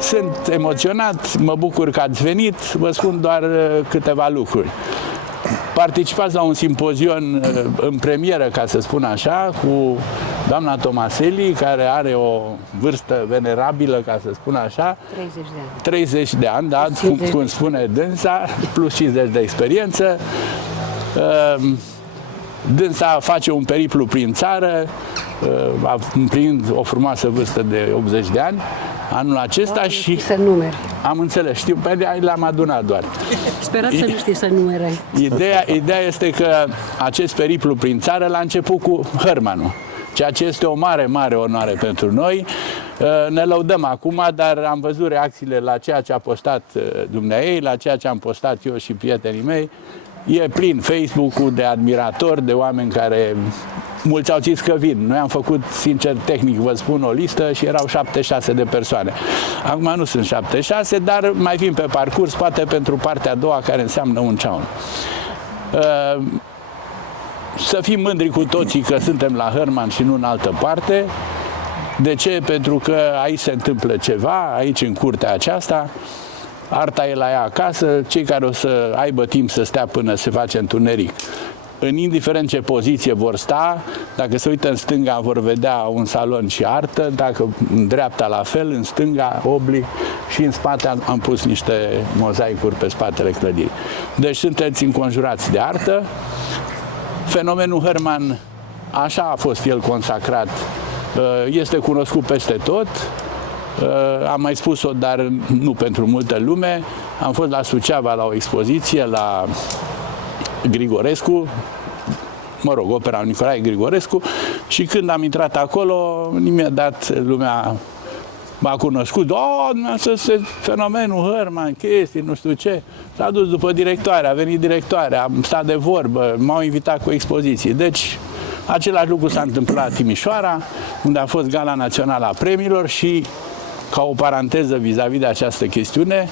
Sunt emoționat, mă bucur că ați venit, vă spun doar câteva lucruri. Participați la un simpozion în premieră, ca să spun așa, cu doamna Tomaseli, care are o vârstă venerabilă, ca să spun așa. 30 de ani. 30 de ani, da, cum spune dânsa, plus 50 de experiență. Dânsa face un periplu prin țară, împlinind o frumoasă vârstă de 80 de ani anul acesta și... Să numeri. Am înțeles, știu, pe le-am adunat doar. Sperați să nu știi să numere. Ideea este că acest periplu prin țară l-a început cu Hărmanul, ceea ce este o mare, mare onoare pentru noi. Ne lăudăm acum, dar am văzut reacțiile la ceea ce a postat dumneaei, la ceea ce am postat eu și prietenii mei. E plin Facebook-ul de admiratori, de oameni care mulți au zis că vin. Noi am făcut, sincer, tehnic, vă spun, o listă și erau 76 de persoane. Acum nu sunt 76, dar mai vin pe parcurs, poate pentru partea a doua, care înseamnă un ceaun. Să fim mândri cu toții că suntem la Hărman și nu în altă parte. De ce? Pentru că aici se întâmplă ceva, aici în curtea aceasta. Arta e la ea acasă, cei care o să aibă timp să stea până se face întuneric. În indiferent ce poziție vor sta, dacă se uită în stânga vor vedea un salon și artă, dacă în dreapta la fel, în stânga oblic și în spate am pus niște mozaicuri pe spatele clădirii. Deci sunteți înconjurați de artă. Fenomenul Hărman, așa a fost el consacrat, este cunoscut peste tot. Am mai spus-o, dar nu pentru multă lume. Am fost la Suceava la o expoziție la Grigorescu, mă rog, opera lui Nicolae Grigorescu, și când am intrat acolo, imediat lumea m-a cunoscut. Dumneavoastră este fenomenul Hărman, chestii, nu știu ce. S-a dus după directoare, a venit directoarea, am stat de vorbă, m-au invitat cu expoziții. Deci, același lucru s-a întâmplat la Timișoara, unde a fost Gala Națională a Premiilor și, ca o paranteză vis-a-vis de această chestiune,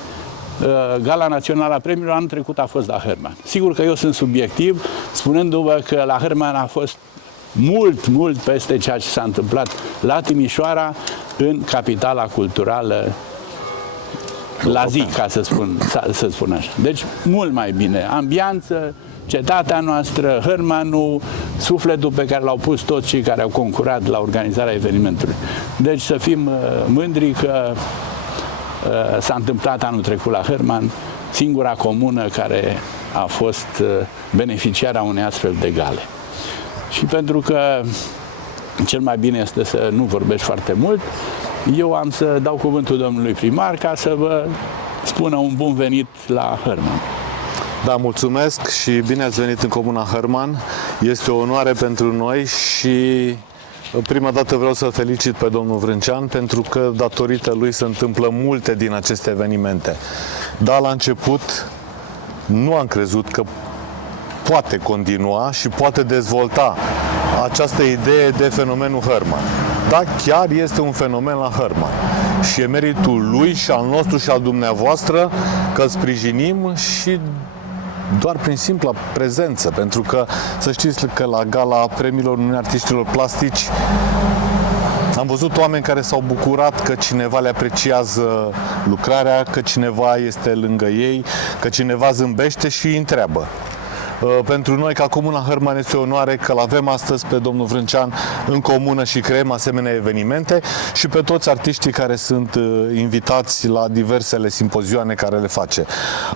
Gala Națională a Premiilor anul trecut a fost la Hărman. Sigur că eu sunt subiectiv, spunându-vă că la Hărman a fost mult, mult peste ceea ce s-a întâmplat la Timișoara, în capitala culturală la zi, ca să spun așa. Deci, mult mai bine. Ambianță, cetatea noastră, Hărmanul, sufletul pe care l-au pus toți cei care au concurat la organizarea evenimentului. Deci să fim mândri că s-a întâmplat anul trecut la Hărman, singura comună care a fost beneficiara unei astfel de gale. Și pentru că cel mai bine este să nu vorbești foarte mult, eu am să dau cuvântul domnului primar ca să vă spună un bun venit la Hărman. Da, mulțumesc și bine ați venit în Comuna Hărman. Este o onoare pentru noi și prima dată vreau să felicit pe domnul Vrâncean pentru că datorită lui se întâmplă multe din aceste evenimente. Da, la început nu am crezut că poate continua și poate dezvolta această idee de fenomenul Hărman. Da, chiar este un fenomen la Hărman și e meritul lui și al nostru și al dumneavoastră că îl sprijinim și doar prin simpla prezență, pentru că să știți că la Gala Premiilor Uniunii Artiștilor Plastici am văzut oameni care s-au bucurat că cineva le apreciază lucrarea, că cineva este lângă ei, că cineva zâmbește și îi întreabă. Pentru noi, ca Comuna Hărman, este o onoare că l-avem astăzi pe domnul Vrâncean în comună și creăm asemenea evenimente și pe toți artiștii care sunt invitați la diversele simpozioane care le face.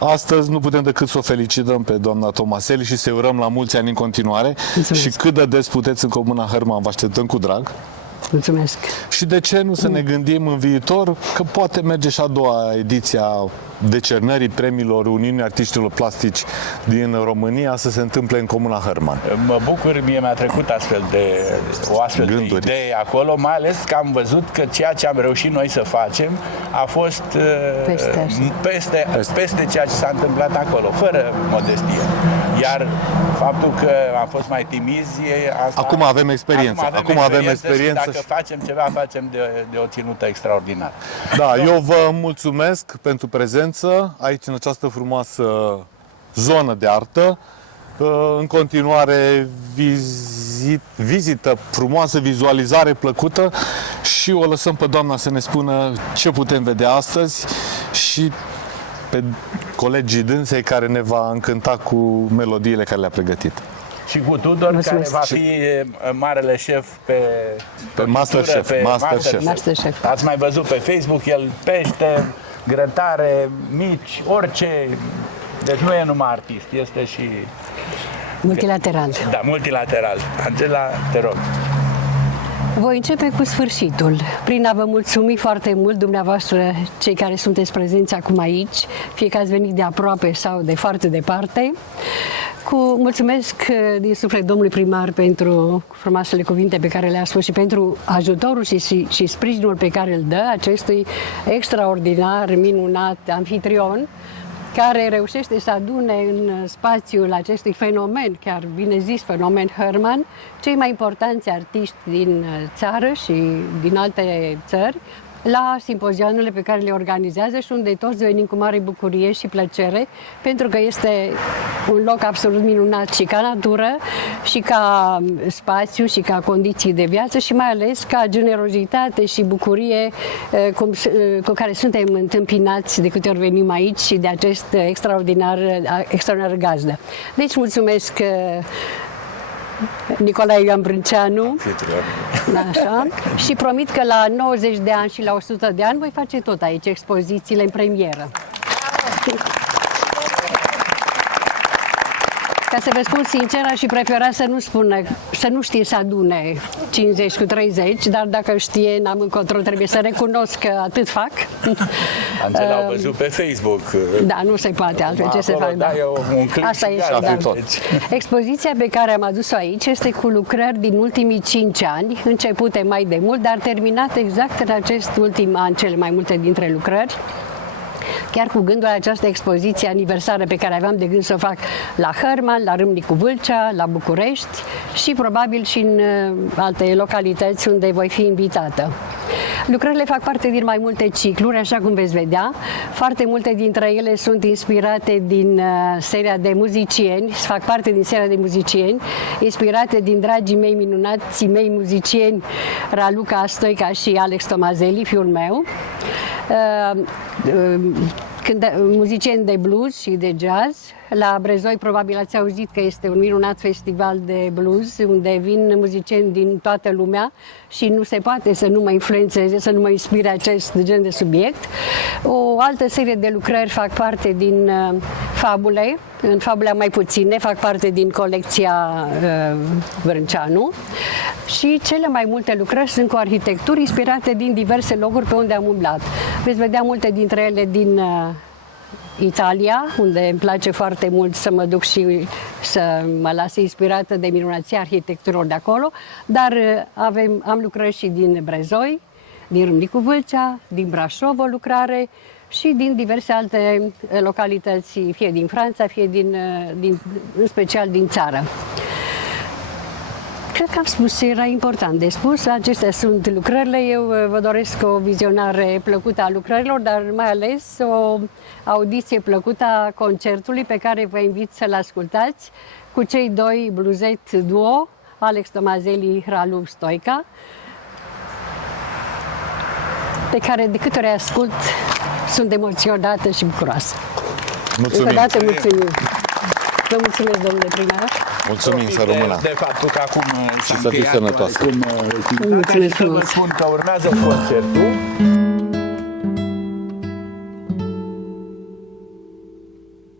Astăzi nu putem decât să o felicităm pe doamna Tomaseli și să-i urăm la mulți ani în continuare. Mulțumesc. Și cât de des puteți în Comuna Hărman, vă așteptăm cu drag. Mulțumesc. Și de ce nu să ne gândim în viitor că poate merge și a doua ediție a decernării premiilor Uniunii Artiștilor Plastici din România să se întâmple în Comuna Hărman. Mă bucur, mie mi-a trecut o astfel de idee acolo, mai ales că am văzut că ceea ce am reușit noi să facem a fost peste ceea ce s-a întâmplat acolo, fără modestie. Iar faptul că am fost mai timizi, asta... Acum avem experiență. Acum avem experiență. Și dacă facem ceva, facem de o ținută extraordinară. Da, eu vă mulțumesc pentru prezență aici în această frumoasă zonă de artă. În continuare, vizită frumoasă, vizualizare plăcută și o lăsăm pe doamna să ne spună ce putem vedea astăzi și pe colegii dânsei care ne va încânta cu melodiile care le-a pregătit. Și cu Tudor, Mulțumesc. care va fi marele șef pe Masterchef, pe Masterchef. Masterchef. Ați mai văzut pe Facebook, el pește, grătare, mici, orice. Deci nu e numai artist, este și Multilateral. multilateral. Angela, te rog. Voi începe cu sfârșitul, prin a vă mulțumi foarte mult dumneavoastră, cei care sunteți prezenți acum aici, fie că ați venit de aproape sau de foarte departe. Mulțumesc din suflet domnului primar pentru frumoasele cuvinte pe care le-a spus și pentru ajutorul și sprijinul pe care îl dă acestui extraordinar, minunat anfitrion, care reușește să adune în spațiul acestui fenomen, chiar bine zis fenomen Herman, cei mai importanți artiști din țară și din alte țări, la simpozioanele pe care le organizează și unde toți venim cu mare bucurie și plăcere, pentru că este un loc absolut minunat și ca natură, și ca spațiu, și ca condiții de viață, și mai ales ca generozitate și bucurie cu care suntem întâmpinați de câte ori venim aici și de acest extraordinar gazdă. Deci mulțumesc Nicolae Ioan Brânceanu. Așa. Și promit că la 90 de ani și la 100 de ani voi face tot aici expozițiile în premieră. Ca să vă spun sincer, aș fi preferat să nu știe să adune 50 cu 30, dar dacă știe, n-am încotro, trebuie să recunosc că atât fac. Angela au văzut pe Facebook. Da, nu se poate altfel, ce se fac. Da, e un click. Asta și este, gata. da. Expoziția pe care am adus-o aici este cu lucrări din ultimii 5 ani, începute mai de mult, dar terminate exact în acest ultim an, cele mai multe dintre lucrări. Chiar cu gândul la această expoziție aniversară pe care aveam de gând să o fac la Herman, la Râmnicu Vâlcea, la București și probabil și în alte localități unde voi fi invitată. Lucrările fac parte din mai multe cicluri, așa cum veți vedea. Foarte multe dintre ele sunt inspirate din seria de muzicieni, fac parte din seria de muzicieni, inspirate din dragii mei minunații mei muzicieni, Raluca Stoica și Alex Tomazeli, fiul meu. Muzicieni de blues și de jazz. La Brezoi probabil ați auzit că este un minunat festival de blues unde vin muzicieni din toată lumea și nu se poate să nu mă influențeze, să nu mă inspire acest gen de subiect. O altă serie de lucrări fac parte din fabule, în fabule mai puține, fac parte din colecția Vrânceanu și cele mai multe lucrări sunt cu arhitecturi inspirate din diverse locuri pe unde am umblat. Veți vedea multe dintre ele din Italia, unde îmi place foarte mult să mă duc și să mă las inspirată de minunăția arhitecturilor de acolo, dar am lucrări și din Brezoi, din Râmnicu Vâlcea, din Brașov o lucrare și din diverse alte localități, fie din Franța, fie în special din țară. Cred că am spus ce era important de spus. Acestea sunt lucrările. Eu vă doresc o vizionare plăcută a lucrărilor, dar mai ales o audiție plăcută a concertului pe care vă invit să-l ascultați cu cei doi bluzet duo, Alex Tomazeli, Ralu Stoica, pe care de câte ori ascult sunt emoționată și bucuroasă. Mulțumim! Încă o dată mulțumim! Vă mulțumesc, domnule primar! Mulțumim, să rămână! De faptul că acum și să fiți sănătoasă! Mulțumesc frumos! Și să vă spun că urmează concertul.